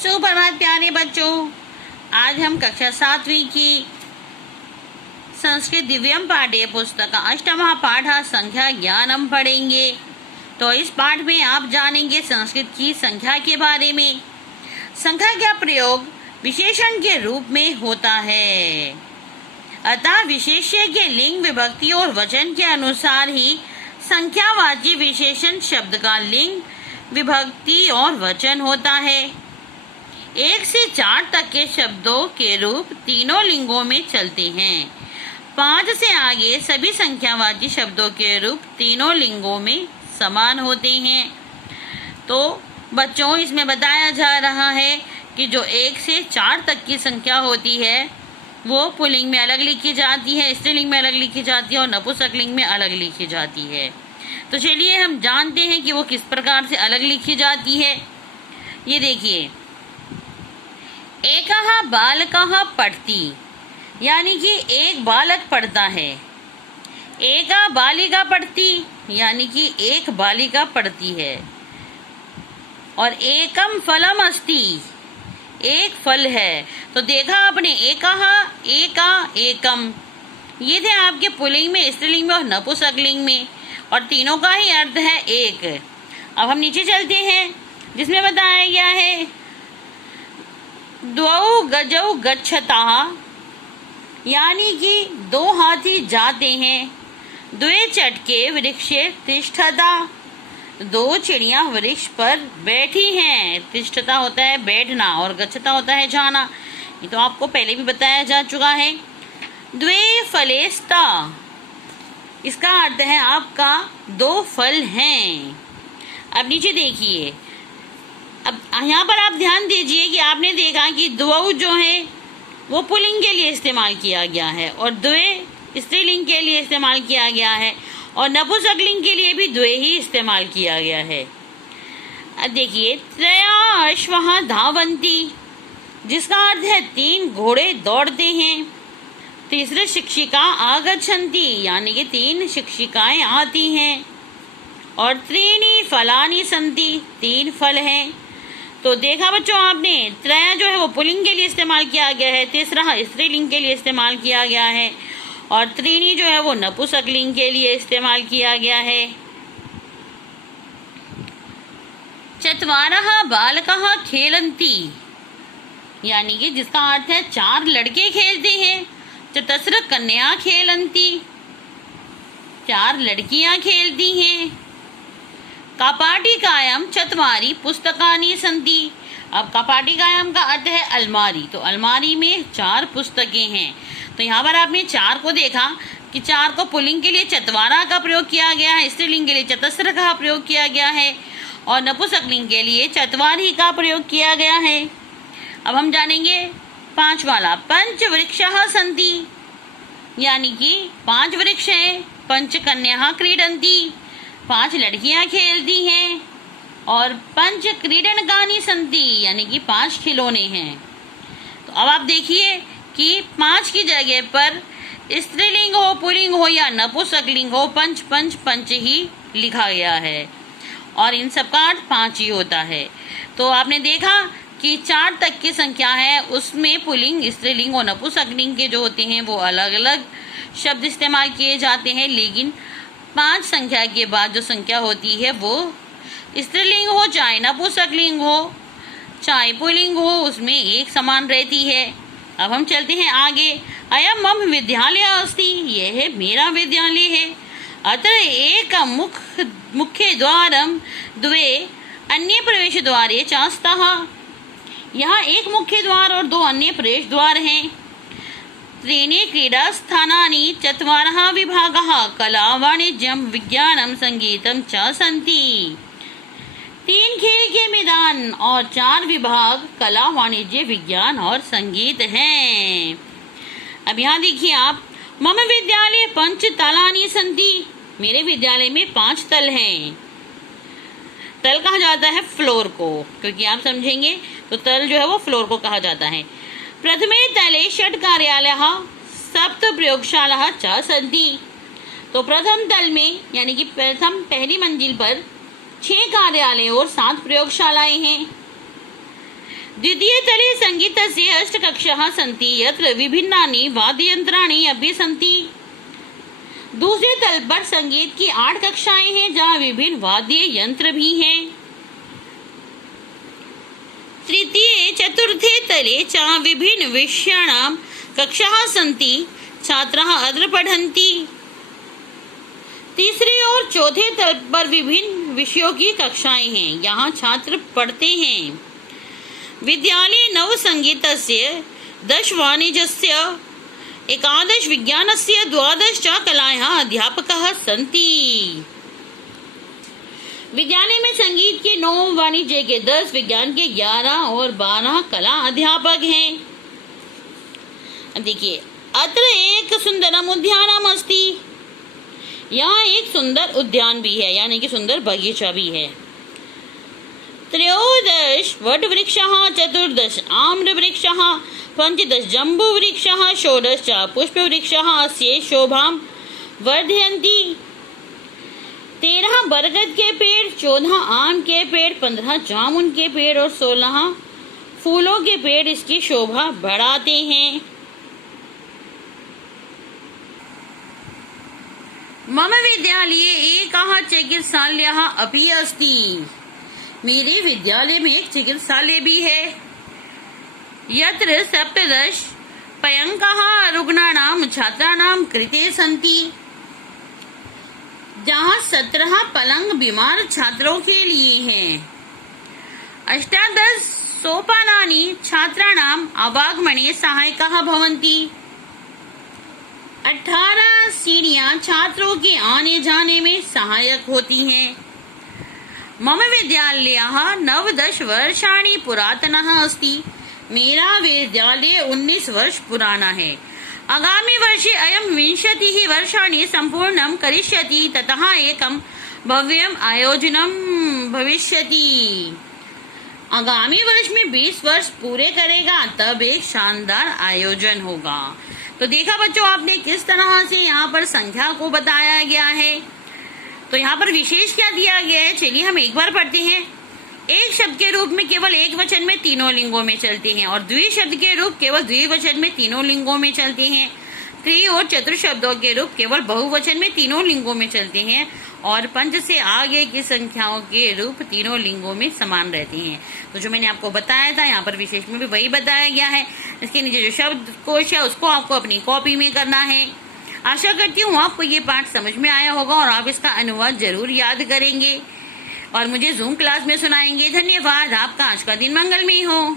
सुप्रभात प्यारे बच्चों। आज हम कक्षा 7वीं की संस्कृत दिव्यम पाठ्य पुस्तक अष्टमः पाठ संख्या ज्ञानम पढ़ेंगे। तो इस पाठ में आप जानेंगे संस्कृत की संख्या के बारे में। संख्या का प्रयोग विशेषण के रूप में होता है, अतः विशेष्य के लिंग, विभक्ति और वचन के अनुसार ही संख्यावाची विशेषण शब्द का लिंग, विभक्ति और वचन होता है। 1 से 4 तक के शब्दों के रूप तीनों लिंगों में चलते हैं। 5 से आगे सभी संख्यावाची शब्दों के रूप तीनों लिंगों में समान होते हैं। तो बच्चों, इसमें बताया जा रहा है कि जो 1 से 4 तक की संख्या होती है वो पुल्लिंग में अलग लिखी जाती है, स्त्रीलिंग में अलग लिखी जाती है और नपुंसकलिंग में अलग लिखी जाती है। तो चलिए हम जानते हैं कि वो किस प्रकार से अलग लिखी जाती है। ये देखिए, एकः बालकः पठति, यानी कि एक बालक पढ़ता है। एका बालिका पढ़ति, यानी कि एक बालिका पढ़ती है। और एकम फलम अस्ति, एक फल है। तो देखा आपने, एकः, एका, एकम, ये थे आपके पुल्लिंग में, स्त्रीलिंग में और नपुंसकलिंग में, और तीनों का ही अर्थ है एक। अब हम नीचे चलते हैं जिसमें बताया गया है द्वौ गजौ गच्छतः, यानी कि 2 हाथी जाते हैं। द्वे चटके वृक्षे तिष्ठता, 2 चिड़िया वृक्ष पर बैठी हैं। तिष्ठता होता है बैठना और गच्छता होता है जाना। ये तो आपको पहले भी बताया जा चुका है। द्वे फलेस्ता, इसका अर्थ है आपका 2 फल हैं। अब नीचे देखिए, अब यहाँ पर आप ध्यान दीजिए कि आपने देखा कि द्वौ जो है वो पुल्लिंग के लिए इस्तेमाल किया गया है और द्वे स्त्रीलिंग के लिए इस्तेमाल किया गया है और नपुंसकलिंग के लिए भी द्वे ही इस्तेमाल किया गया है। अब देखिए, त्रया अश्वः धावन्ति, जिसका अर्थ है 3 घोड़े दौड़ते हैं। तीसरे शिक्षिका आगच्छन्ति, यानी कि 3 शिक्षिकाएं आती हैं। और त्रीणि फलानि सन्ति, 3 फल हैं। तो देखा बच्चों आपने, त्रया जो है वो पुल्लिंग के लिए इस्तेमाल किया गया है, तीसरा स्त्रीलिंग के लिए इस्तेमाल किया गया है और त्रीणि जो है वो नपुंसकलिंग के लिए इस्तेमाल किया गया है। चत्वारः बालकः खेलन्ति, यानी कि जिसका अर्थ है 4 लड़के खेलते हैं। चतस्र कन्या खेलन्ति, 4 लड़कियां खेलती हैं। कपाटिकायां चत्वारि पुस्तकानि सन्ति, अब कपाटिकायां का अर्थ है अलमारी, तो अलमारी में 4 पुस्तकें हैं। तो यहाँ पर आपने 4 को देखा कि 4 को पुल्लिंग के लिए चत्वारा का प्रयोग किया गया है, स्त्रीलिंग के लिए चतस्र का प्रयोग किया गया है और नपुंसकलिंग के लिए चत्वारि का प्रयोग किया गया है। अब हम जानेंगे 5 वाला, पंच वृक्षः सन्ति, यानी कि 5 वृक्ष हैं। पंच कन्याः क्रीडन्ति, 5 लड़कियां खेलती हैं। और पंच क्रीडनकानि सन्ति, यानी कि 5 खिलौने हैं। तो अब आप देखिए कि 5 की जगह पर स्त्रीलिंग हो, पुल्लिंग हो या नपुंसकलिंग हो, पंच पंच पंच ही लिखा गया है और इन सब का अर्थ 5 ही होता है। तो आपने देखा कि 4 तक की संख्या है उसमें पुल्लिंग, स्त्रीलिंग और नपुंसकलिंग के जो होते हैं वो अलग अलग शब्द इस्तेमाल किए जाते हैं, लेकिन 5 संख्या के बाद जो संख्या होती है वो स्त्रीलिंग हो चाहे नपुंसकलिंग हो चाहे पुल्लिंग हो, उसमें एक समान रहती है। अब हम चलते हैं आगे। अयम मम विद्यालय अस्ति, यह है मेरा विद्यालय है। अत्र एक मुख्य द्वारम द्वे अन्य प्रवेश द्वारे च स्तः, यहाँ एक मुख्य द्वार और 2 अन्य प्रवेश द्वार हैं। त्रीणि क्रीडास्थानानि चत्वारः विभागः कला वाणिज्यं विज्ञानं संगीतं च सन्ति, 3 खेल के मैदान और 4 विभाग कला, वाणिज्य, विज्ञान और संगीत हैं। अब यहाँ देखिए आप, मम विद्यालय 5 तलानि सन्ति, मेरे विद्यालय में 5 तल हैं। तल कहा जाता है फ्लोर को, क्योंकि आप समझेंगे तो तल जो है वो फ्लोर को कहा जाता है। प्रथमे तले 6 कार्यालयः सप्त प्रयोगशालाः च सन्ति, तो प्रथम तल में यानी कि पहली मंजिल पर 6 कार्यालय और 7 प्रयोगशालाएं हैं। द्वितीये तले सङ्गीतस्य अष्टकक्षाः सन्ति यत्र विभिन्नानि वाद्ययन्त्राणि अपि सन्ति। दूसरे तल पर संगीत की 8 कक्षाएं हैं जहाँ विभिन्न वाद्य यंत्र भी हैं। तृतीये चतुर्थे तले च विभिन्न विषयाणां कक्षाः सन्ति छात्राः अत्र पठन्ति। तीसरे और चौथे तल पर विभिन्न विषयों की कक्षाएं हैं, यहाँ छात्र पढ़ते हैं। विद्यालये 9 संगीतस्य 10 वाणिज्यस्य 11 विज्ञानस्य 12 च कलायाः अध्यापकाः सन्ति। विद्यालय में संगीत के 9, वाणिज्य के 10, विज्ञान के 11 और 12 कला अध्यापक हैं। अब देखिए, अत्र एक सुंदरम उद्यानम अस्ति, यहाँ एक सुंदर उद्यान भी है, यानी कि सुंदर बगीचा भी है। 13 वट वृक्षः, 14 आम्र वृक्षः, 15 जम्बू वृक्षः, 16 च पुष्प वृक्षः अस्य शोभां वर्धयन्ति। 13 बरगद के पेड़, 14 आम के पेड़, 15 जामुन के पेड़ और 16 फूलों के पेड़ इसकी शोभा बढ़ाते हैं। मम विद्यालये एकः चिकित्सालयः अपि अस्ति, मेरे विद्यालय में एक चिकित्सालय भी है। यत्र 17 पलङ्काः रुग्णानां छात्राणां कृते सन्ति, जहाँ 17 पलंग बीमार छात्रों के लिए हैं। 18 सोपानानि छात्राणाम् आवागमने सहायकाः भवन्ति, 18 सीढ़ियां छात्रों के आने जाने में सहायक होती हैं। मम विद्यालयः 9 वर्षाणि पुरातनः अस्ति, मेरा विद्यालय 19 वर्ष पुराना है। आगामी वर्षे अयं 20 वर्षाणि सम्पूर्णं करिष्यति, ततः एकं भव्यम् आयोजनं भविष्यति। आगामी वर्ष में 20 वर्ष पूरे करेगा, तब एक शानदार आयोजन होगा। तो देखा बच्चों आपने किस तरह से यहाँ पर संख्या को बताया गया है। तो यहाँ पर विशेष क्या दिया गया है, चलिए हम एक बार पढ़ते हैं। एक शब्द के रूप में केवल एक वचन में तीनों लिंगों में चलते हैं, और द्विशब्द के रूप केवल द्विवचन में तीनों लिंगों में चलते हैं। त्रि और चतुर शब्दों के रूप केवल बहुवचन में तीनों लिंगों में चलते हैं, और 5 से आगे की संख्याओं के रूप तीनों लिंगों में समान रहते हैं। तो जो मैंने आपको बताया था यहाँ पर विशेष में भी वही बताया गया है। इसके नीचे जो शब्द कोश है उसको आपको अपनी कॉपी में करना है। आशा करती हूँ आपको ये पाठ समझ में आया होगा और आप इसका अनुवाद जरूर याद करेंगे और मुझे जूम क्लास में सुनाएंगे। धन्यवाद। आपका आज का दिन मंगलमय हो।